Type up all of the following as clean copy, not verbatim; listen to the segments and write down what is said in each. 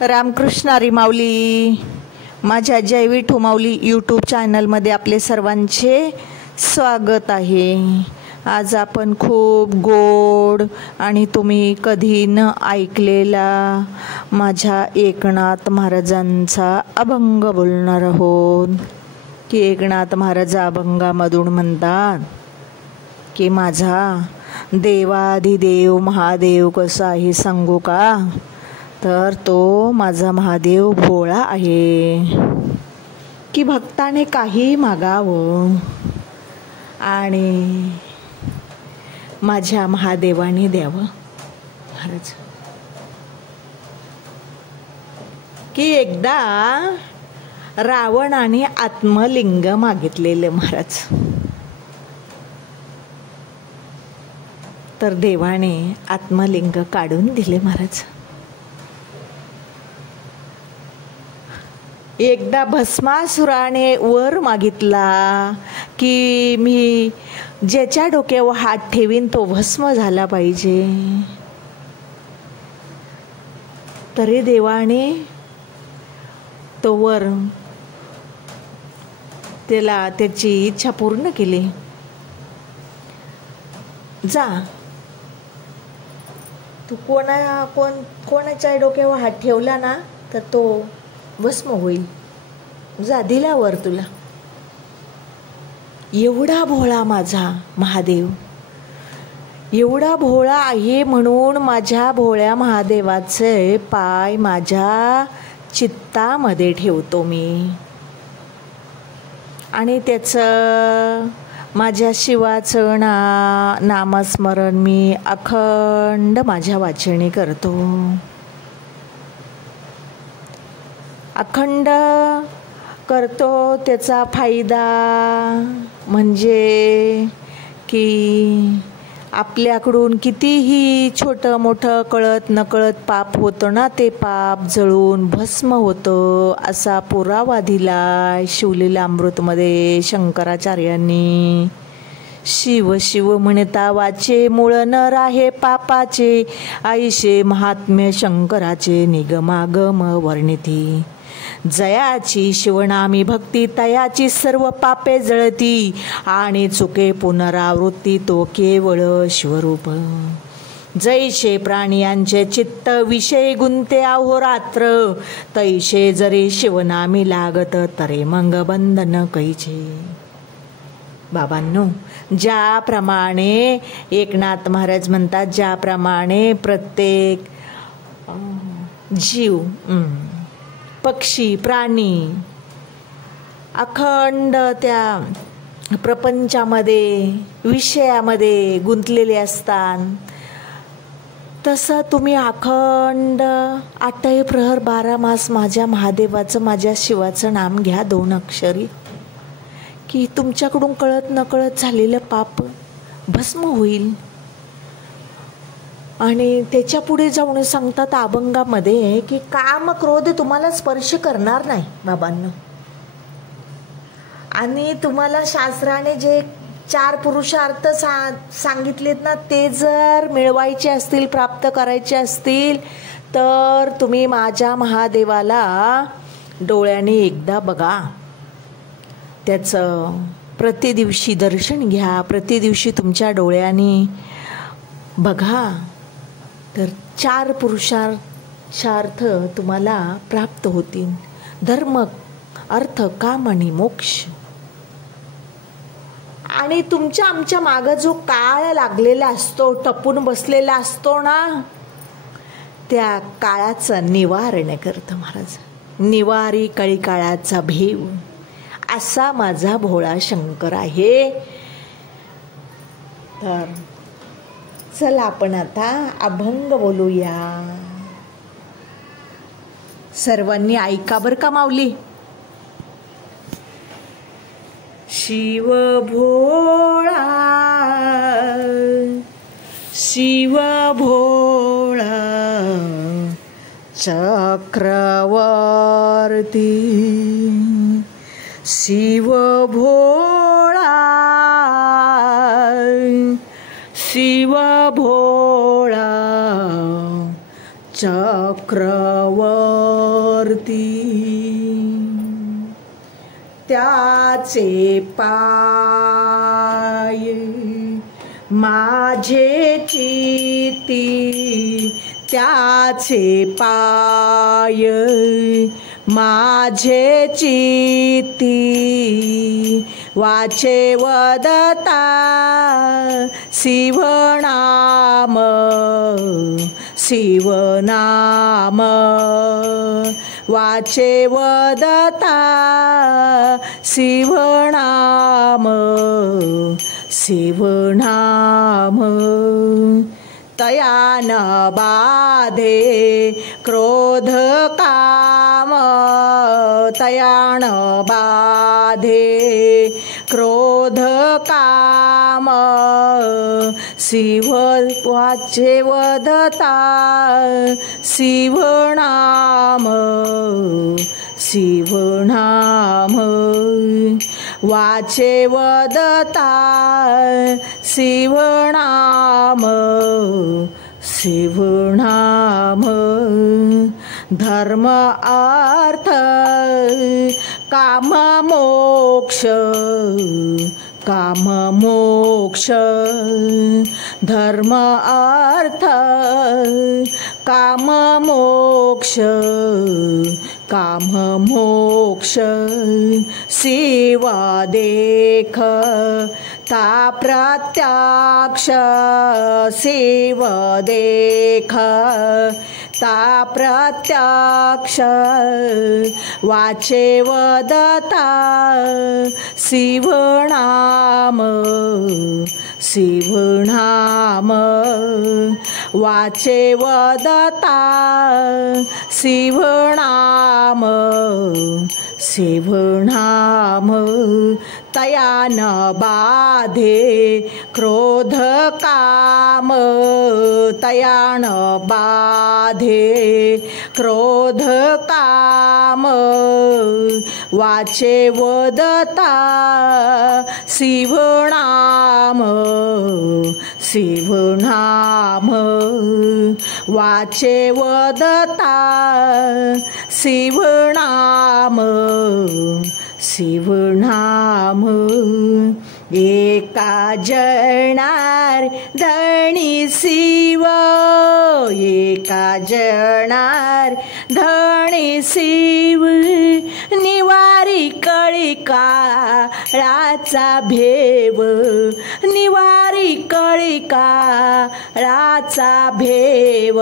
रामकृष्ण हरी माऊली. माझ्या जय विठू माऊली यूट्यूब चॅनलमध्ये आपले सर्वांचे स्वागत आहे. आज आपण खूप गोड आणि तुम्ही कधी न ऐकलेला माझ्या एकनाथ महाराजांचा अभंग बोलणार आहोत. की एकनाथ महाराज अभंगामधून म्हणतात की माझा देवाधिदेव महादेव कसा आहे सांगू का. तर तो माझा महादेव भोळा आहे की भक्ताने काही मागावं आणि माझ्या महादेवाने द्यावं. महाराज की एकदा रावणाने आत्मलिंग मागितलेलं महाराज. तर देवाने आत्मलिंग काढून दिले महाराज. एकदा भस्मासुराने वर मागितला की मी ज्याच्या डोक्यावर हात ठेवीन तो भस्म झाला पाहिजे. तरी देवाने तो वर त्याला त्याची इच्छा पूर्ण केली. जा तू कोणाच्या डोक्यावर हात ठेवला ना तर तो भस्म होईल. जा दिल्यावर तुला. एवढा भोळा माझा महादेव, एवढा भोळा आहे म्हणून माझ्या भोळ्या महादेवाचे पाय माझ्या चित्तामध्ये ठेवतो मी आणि त्याचं माझ्या शिवाचं नामस्मरण मी अखंड माझ्या वाचनी करतो. अखंड करतो. त्याचा फायदा म्हणजे की आपल्याकडून कितीही छोटं मोठं कळत नकळत पाप होतं ना, ते पाप जळून भस्म होतं असा पुरावा दिला शिवलीलामृतमध्ये शंकराचार्यांनी. शिव शिव म्हणता वाचे मूळ न राहे पापाचे, आईशे महात्म्य शंकराचे निगमागम वर्णिती. जयाची शिवनामी भक्ती तयाची सर्व पापे जळती, आणि चुके पुनरावृत्ती तो केवळ शिवरूप. जैसे प्राणियांचे चित्त विषय गुंते अहोरात्र, तैसे जरी शिवनामी लागत तरे मंग बंधन कैचे. बाबांनो, ज्याप्रमाणे एकनाथ महाराज म्हणतात, ज्याप्रमाणे प्रत्येक जीव पक्षी प्राणी अखंड त्या प्रपंचामध्ये विषयामध्ये गुंतलेले असतात, तसं तुम्ही अखंड 8 प्रहर 12 मास माझ्या महादेवाचं माझ्या शिवाचं नाम घ्या 2 अक्षरी, की तुमच्याकडून कळत नकळत झालेलं पाप भस्म होईल. आणि त्याच्या पुढे जाऊन सांगतात अभंगामध्ये की काम क्रोध तुम्हाला स्पर्श करणार नाही बाबांनो. आणि तुम्हाला शास्त्राने जे 4 पुरुषार्थ सांगितलेत ना, ते जर मिळवायचे असतील, प्राप्त करायचे असतील, तर तुम्ही माझ्या महादेवाला डोळ्याने एकदा बघा. त्याचं प्रतिदिवशी दर्शन घ्या, प्रतिदिवशी तुमच्या डोळ्याने बघा. तर 4 पुरुषार्थ तुम्हाला प्राप्त होतील. धर्म अर्थ काम आणि मोक्ष. आणि तुमच्या आमच्या मागं जो काळ लागलेला असतो, टपून बसलेला असतो ना, त्या काळाचं निवारण करतं महाराज. निवारी कळी काळाचा भेव असा माझा भोळा शंकर आहे. तर चला आपण आता अभंग बोलूया. सर्वांनी ऐका बर का माऊली. शिव भोळा शिव भोळा चक्रवर्ती, शिव भोळा शिव भोळा चक्रवर्ती त्याचे पाय माझे चित्ती, त्याचे पाय माझे चित्ती, वाचे वदता शिवनाम शिवनाम, वाचे वदता शिवनाम शिवनाम, तया न बाधे क्रोध काम, तया न बाधे क्रोध काम, शिव वाचे वदता शिवनाम शिवनाम, वाचे वदता शिवनाम शिवनाम, धर्म अर्थ काम मोक्ष, काम मोक्ष, धर्म अर्थ काम मोक्ष, काम मोक्ष, शिव देख ता प्रत्यक्ष, शिव देख ता प्रत्यक्ष, वाचे वदता शिवनाम शिवनाम, वाचे वदता शिवनाम शिवनाम, तया न बाधे क्रोध काम, तया न बाधे क्रोध काम, वाचे वदता शिवनाम शिवनाम, वाचे वदता शिवनाम शिवनाम, एका जणार धणी शिव, एका जणार धणी शिव, निवारी कळी काळाचा भेव, निवारी कळी काळाचा भेव,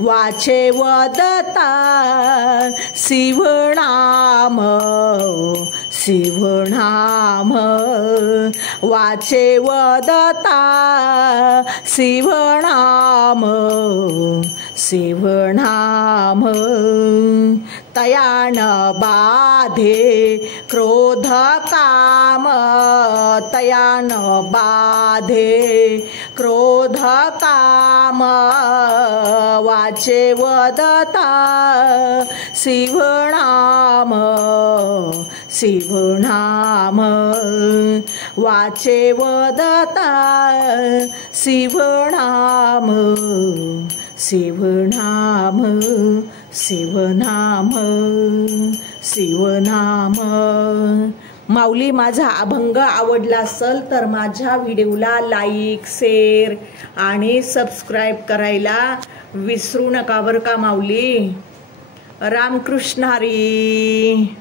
वाचे वदता शिवनाम शिवनाम, वाचे वदता शिवनाम शिवनाम, तया न बाधे क्रोध काम, तया न बाधे क्रोध काम, वाचे वदता शिवनाम शिवनाम, वाचे वदता शिवनाम शिवनाम शिवनाम शिवनाम। माऊली, माझा अभंग आवडला असेल तर माझ्या व्हिडिओला लाईक, शेअर आणि सबस्क्राईब करायला विसरू नका बरं का माऊली। रामकृष्ण हरी।